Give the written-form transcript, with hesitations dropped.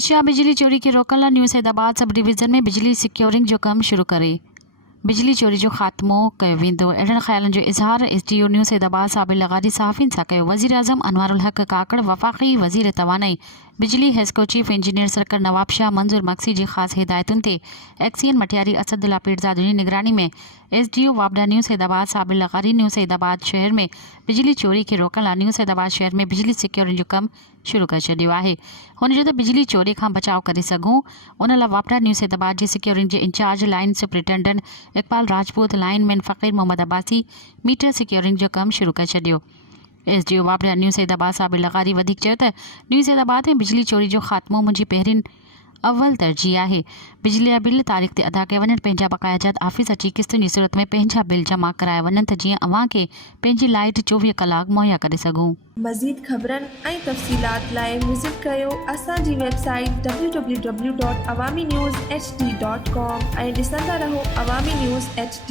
एशिया बिजली चोरी के रोकण लाइ न्यू सैदाबाद सब डिवीज़न में बिजली सिक्योरिंग जो कम शुरू करे बिजली चोरी जो ख़ात्मो कयो वेंदो। अहिड़नि ख़्यालनि जो इज़हार SDO न्यू सैदाबाद साबिर लगारी सहाफ़ियुनि सां कयो। वज़ीर आज़म अनवारुल हक़ काकड़, वफ़ाक़ी वज़ीर तवानाई बिजली हेस्को चीफ इंजीनियर सरकर नवाब शाह मंज़ूर मक्सी जी ख़ासि हिदायतुनि ते एक्सीएन मटियारी असदुल्ला पीरज़ाद जी निगरानी में SDO वाबडा न्यू सैदाबाद साबिर लगारी न्यू सैदाबाद शहर में बिजली चोरी के रोकण लाइ न्यू सैदाबाद शहर में बिजली सिक्योरिंग जो कम शुरू करे छॾियो आहे। हुनजो त बिजली चोरी खां बचाव करे सघूं उन लाइ वापडा न्यू सैदाबाद जे सिक्योरिंग जे incharge line superintendent Iqbal Rajput, lineman Faqir Muhammad Abbasi metre securing जो कम शुरू करे छॾियो। SDO वापडा न्यू सैदाबाद साबिर लगारी वधीक चयो त न्यू सैदाबाद में बिजली चोरी जो ख़ात्मो मुंहिंजी पहिरीं अव्वल तरजीह आहे। बिजली जा बिल तारीख़ ते अदा कया वञनि, पंहिंजा बक़ायाजात ऑफिस अची क़िस्तुनि जी सूरत में पंहिंजा बिल जमा कराया वञनि त जीअं अव्हां खे पंहिंजी लाइट 24 कलाक मुहैया करे सघूं। मज़ीद ख़बरनि ऐं तफ़सीलात लाइ विज़िट कयो असांजी वेबसाइट www.awamiNewsHD.com ऐं ॾिसंदा रहो अवामी न्यूज़ HD।